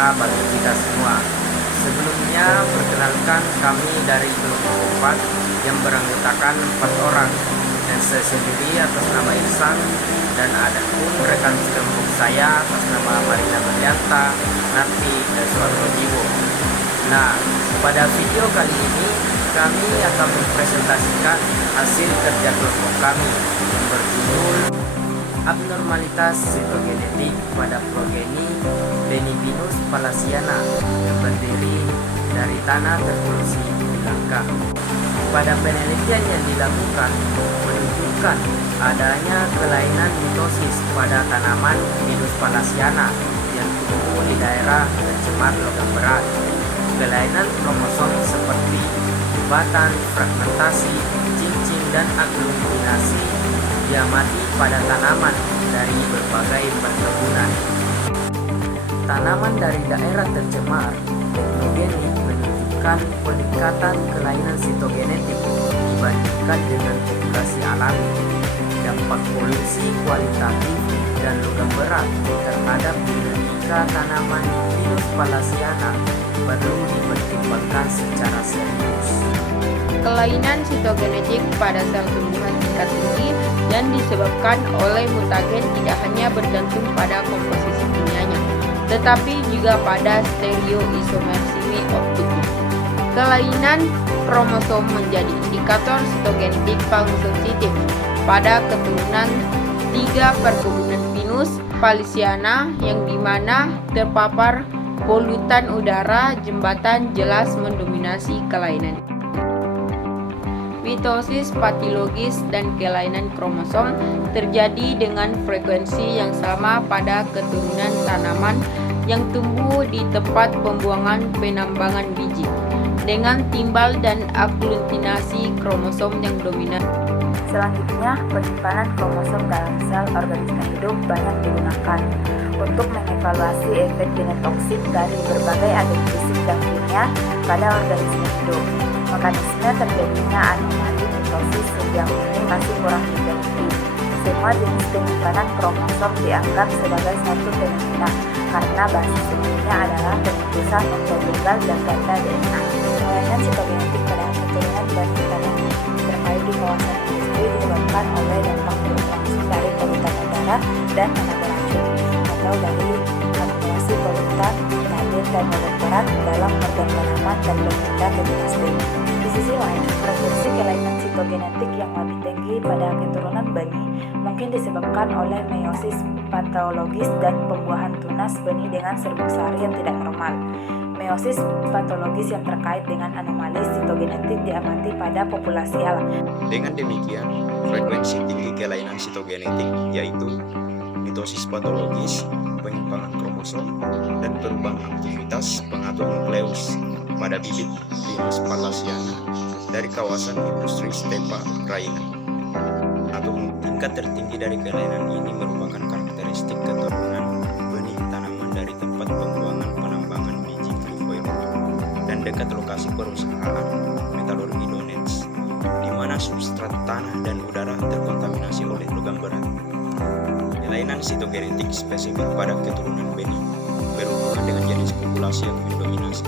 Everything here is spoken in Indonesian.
sejahtera bagi kita semua. Sebelumnya, perkenalkan kami dari kelompok 4 yang beranggotakan 4 orang, dan saya sendiri atas nama Ihsan, dan ada pun rekan kelompok saya atas nama Marina Berlianta, Nati, dan Suwarno Jiwo. Nah, pada video kali ini kami akan mempresentasikan hasil kerja kelompok kami yang berjudul Abnormalitas Sitogenetik pada Progeny Benipinus palaciana yang terdiri dari tanah terpolusi langka. Pada penelitian yang dilakukan menunjukkan adanya kelainan mitosis pada tanaman Pinus palaciana yang tumbuh di daerah tercemar logam berat. Kelainan kromosom seperti jembatan, fragmentasi, cincin, dan aglutinasi diamati pada tanaman dari berbagai perkebunan. Tanaman dari daerah tercemar heterogenik menunjukkan peningkatan kelainan sitogenetik dibandingkan dengan populasi alami. Dampak polusi kualitatif dan logam berat terhadap genetika tanaman Pinus palaciana perlu dipertimbangkan secara serius. Kelainan sitogenetik pada sel tumbuhan tingkat tinggi yang disebabkan oleh mutagen tidak hanya bergantung pada komposisi kimianya, tetapi juga pada stereoisomerisme of tubuh. Kelainan kromosom menjadi indikator sitogenetik paling sensitif pada keturunan 3 perkebunan Pinus palaciana yang dimana terpapar polutan udara jembatan jelas mendominasi kelainan. Mitosis patologis dan kelainan kromosom terjadi dengan frekuensi yang sama pada keturunan tanaman yang tumbuh di tempat pembuangan penambangan biji, dengan timbal dan aglutinasi kromosom yang dominan. Selanjutnya, penyimpanan kromosom dalam sel organisme hidup banyak digunakan untuk mengevaluasi efek genotoksik dari berbagai agen fisik dan kimia pada organisme hidup. Mekanisme terjadinya anomali mitosis sejauh ini masih kurang diteliti. Semua jenis penyimpanan kromosom dianggap sebagai satu fenomena karena basis umumnya adalah pemutusan tunggal dan ganda DNA. Kelainan sitogenetik pada keturunan bani tanaman terkait di kawasan industri disebabkan oleh dampak buruk langsung dari polutan udara dan tenaga racun atau dari akumulasi polutan nitrogen dan logam berat dalam organ tanaman dan berpindah ke dinasti. Di sisi lain, frekuensi kelainan sitogenetik yang lebih tinggi pada keturunan bani mungkin disebabkan oleh meiosis patologis dan pembuahan tunas benih dengan serbuk sari yang tidak normal. Meiosis patologis yang terkait dengan anomali sitogenetik diamati pada populasi alam. Dengan demikian, frekuensi tinggi kelainan sitogenetik yaitu mitosis patologis, penyimpangan kromosom, dan perubahan aktivitas pengatur nukleus pada bibit Pinus palaciana dari kawasan industri stepa Ukraina. Atau tingkat tertinggi dari kelainan ini merupakan karakteristik keturunan benih tanaman dari tempat pembuangan penambangan biji Trifoiroid dan dekat lokasi perusahaan metalurgi Donetsk, di mana substrat tanah dan udara terkontaminasi oleh logam berat. Kelainan sitogenetik spesifik pada keturunan benih berhubungan dengan jenis populasi yang mendominasi.